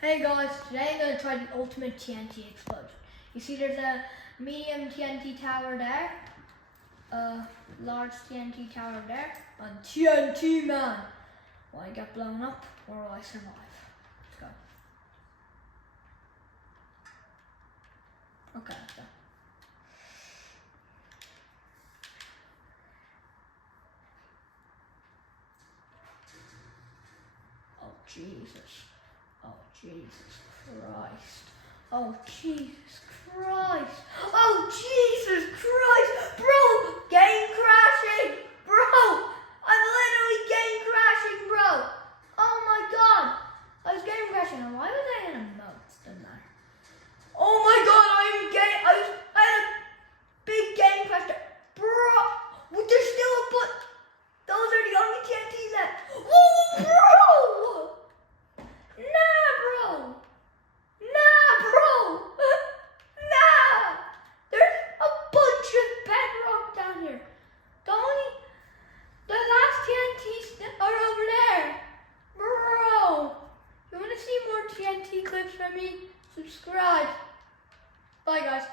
Hey guys, today I'm going to try the ultimate TNT explosion. You see there's a medium TNT tower there, a large TNT tower there, and TNT man. Will I get blown up or will I survive? Let's go. Okay, let's go. Oh Jesus. Oh Jesus Christ. Oh Jesus Christ. Oh Jesus Christ. Bro, game crashing. Bro, I'm literally game crashing, bro. Oh my god. I was game crashing. And why was I in a mode? Doesn't matter. Oh my god, I had a big game crash there. Bro, there's still a but. Those are the only TNTs left. Whoa, bro. Nah, bro. Nah. There's a bunch of bedrock down here. The last TNTs are over there. Bro. If you want to see more TNT clips from me, subscribe. Bye, guys.